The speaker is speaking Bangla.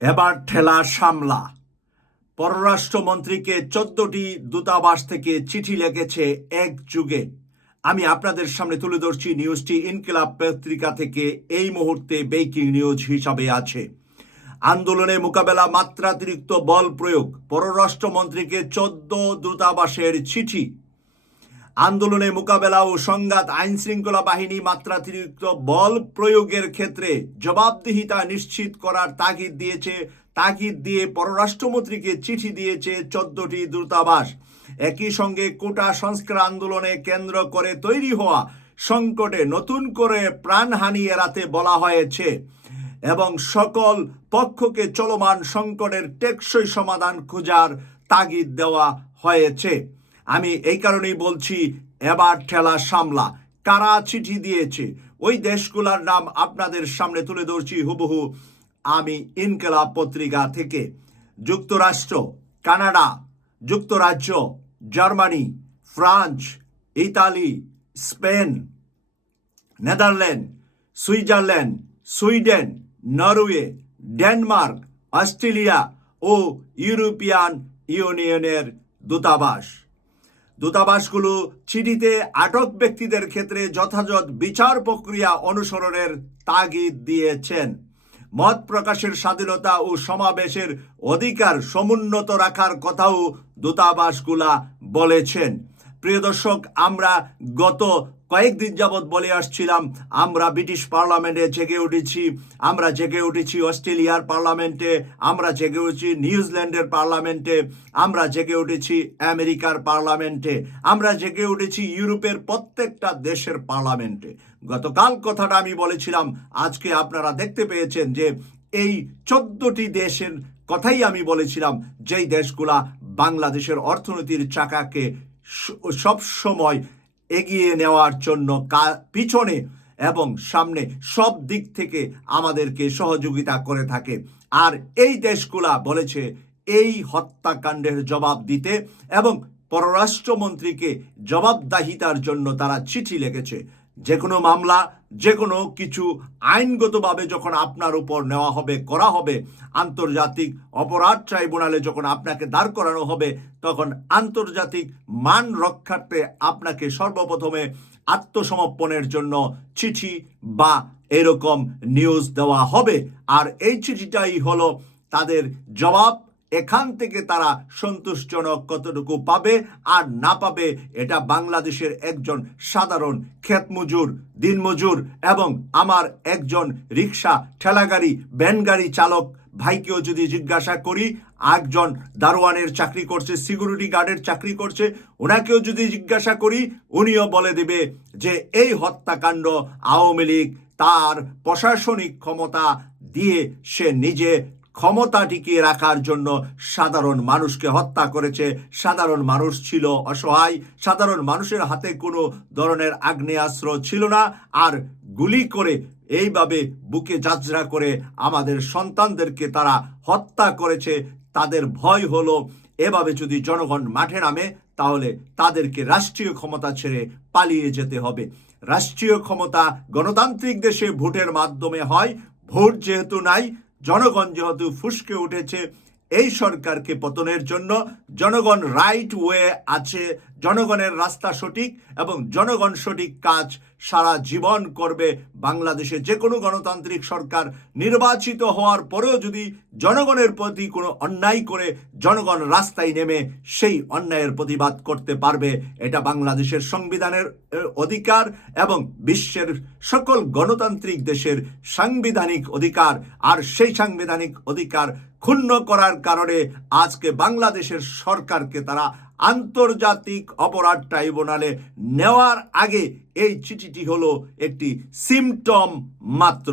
এবার ঠেলা সামলা। পররাষ্ট্রমন্ত্রীকে চোদ্দটি দূতাবাস থেকে চিঠি লিখেছে এক যুগে। আমি আপনাদের সামনে তুলে ধরছি নিউজটি। ইনকিলাব পত্রিকা থেকে এই মুহূর্তে বেকিং নিউজ হিসাবে আছে। আন্দোলনে মোকাবেলা মাত্রাতিরিক্ত বল প্রয়োগ। পররাষ্ট্রমন্ত্রীকে চোদ্দ দূতাবাসের চিঠি। আন্দোলনে মোকাবেলা ও সংঘাত আইন শৃঙ্খলা বাহিনী মাত্রাতিরিক্ত বল প্রয়োগের ক্ষেত্রে জবাবদিহিতা নিশ্চিত করার তাগিদ দিয়েছে, তাগিদ দিয়ে পররাষ্ট্রমন্ত্রীকে চিঠি দিয়েছে চোদ্দটি দূতাবাস। একই সঙ্গে কোটা সংস্কার আন্দোলনে কেন্দ্র করে তৈরি হওয়া সংকটে নতুন করে প্রাণহানি এড়াতে বলা হয়েছে এবং সকল পক্ষকে চলমান সংকটের টেকসই সমাধান খোঁজার তাগিদ দেওয়া হয়েছে। আমি এই কারণেই বলছি, এবার ঠেলা সামলা। কারা চিঠি দিয়েছে? ওই দেশগুলোর নাম আপনাদের সামনে তুলে ধরছি হুবহু। আমি ইনকেলাব পত্রিকা থেকে। যুক্তরাষ্ট্র, কানাডা, যুক্তরাজ্য, Germany, France, Italy, Spain, Netherland, Switzerland, Sweden, Norway, Denmark, Australia ও ইউরোপিয়ান ইউনিয়নের দূতাবাস। দূতাবাসগুলো চিঠিতে আটক ব্যক্তিদের ক্ষেত্রে যথাযথ বিচার প্রক্রিয়া অনুসরণের তাগিদ দিয়েছেন। মত প্রকাশের স্বাধীনতা ও সমাবেশের অধিকার সমুন্নত রাখার কথাও দূতাবাসগুলা বলেছেন। প্রিয় দর্শক, আমরা গত কয়েকদিন যাবৎ বলে আসছিলাম, আমরা ব্রিটিশ পার্লামেন্টে জেগে উঠেছি, আমরা জেগে উঠেছি অস্ট্রেলিয়ার পার্লামেন্টে, আমরা জেগে উঠেছি নিউজিল্যান্ডের পার্লামেন্টে, আমরা জেগে উঠেছি আমেরিকার পার্লামেন্টে, আমরা জেগে উঠেছি ইউরোপের প্রত্যেকটা দেশের পার্লামেন্টে। গতকাল কথাটা আমি বলেছিলাম, আজকে আপনারা দেখতে পেয়েছেন যে এই চোদ্দটি দেশের কথাই আমি বলেছিলাম, যেই দেশগুলা বাংলাদেশের অর্থনীতির চাকাকে সব সময় এগিয়ে নেওয়ার জন্য পিছনে এবং সামনে সব দিক থেকে আমাদেরকে সহযোগিতা করে থাকে। আর এই দেশগুলা বলেছে, এই হত্যাকাণ্ডের জবাব দিতে এবং পররাষ্ট্রমন্ত্রীকে জবাবদাহিতার জন্য তারা চিঠি লিখেছে। যে কোনো মামলা যে কোনো কিছু আইনগতভাবে যখন আপনার উপর নেওয়া হবে, করা হবে, আন্তর্জাতিক অপরাধ ট্রাইব্যুনালে যখন আপনাকে দাঁড় করানো হবে, তখন আন্তর্জাতিক মান রক্ষার্থে আপনাকে সর্বপ্রথমে আত্মসমর্পণের জন্য চিঠি বা এরকম নিউজ দেওয়া হবে। আর এই চিঠিটাই হলো তাদের জবাব এখান থেকে তারা সন্তোষজনক কতটুকু পাবে আর না পাবে, এটা বাংলাদেশের একজন সাধারণ ক্ষেত মজুর দিনমজুর এবং আমার একজন রিক্সা ঠেলাগাড়ি, ভ্যানগাড়ি চালক ভাইকেও যদি জিজ্ঞাসা করি একজন দারোয়ানের চাকরি করছে, সিকিউরিটি গার্ডের চাকরি করছে, ওনাকেও যদি জিজ্ঞাসা করি, উনিও বলে দেবে যে এই হত্যাকাণ্ড আওয়ামী লীগ তার প্রশাসনিক ক্ষমতা দিয়ে সে নিজে ক্ষমতা টিকিয়ে রাখার জন্য সাধারণ মানুষকে হত্যা করেছে। সাধারণ মানুষ ছিল অসহায়। সাধারণ মানুষের হাতে কোনো ধরনের আগ্নেয়াস্ত্র ছিল না। আর গুলি করে এইভাবে বুকে যাত্রা করে আমাদের সন্তানদেরকে তারা হত্যা করেছে। তাদের ভয় হলো, এভাবে যদি জনগণ মাঠে নামে, তাহলে তাদেরকে রাষ্ট্রীয় ক্ষমতা ছেড়ে পালিয়ে যেতে হবে। রাষ্ট্রীয় ক্ষমতা গণতান্ত্রিক দেশে ভোটের মাধ্যমে হয়। ভোট যেহেতু নাই জনগণ যেহেতু ফুসকে উঠেছে এই সরকারকে পতনের জন্য জনগণ রাইট ওয়ে আছে জনগণের রাস্তা সঠিক এবং জনগণ সঠিক কাজ সারা জীবন করবে বাংলাদেশে। যে কোনো গণতান্ত্রিক সরকার নির্বাচিত হওয়ার পরেও যদি জনগণের প্রতি কোনো অন্যায় করে জনগণ রাস্তায় নেমে সেই অন্যায়ের প্রতিবাদ করতে পারবে, এটা বাংলাদেশের সংবিধানের অধিকার এবং বিশ্বের সকল গণতান্ত্রিক দেশের সাংবিধানিক অধিকার। আর সেই সাংবিধানিক অধিকার ক্ষুণ্ণ করার কারণে আজকে বাংলাদেশের সরকারকে তারা আন্তর্জাতিক অপরাধ ট্রাইব্যুনালে নেওয়ার আগে এই চিঠিটি হলো একটি সিমটম মাত্র।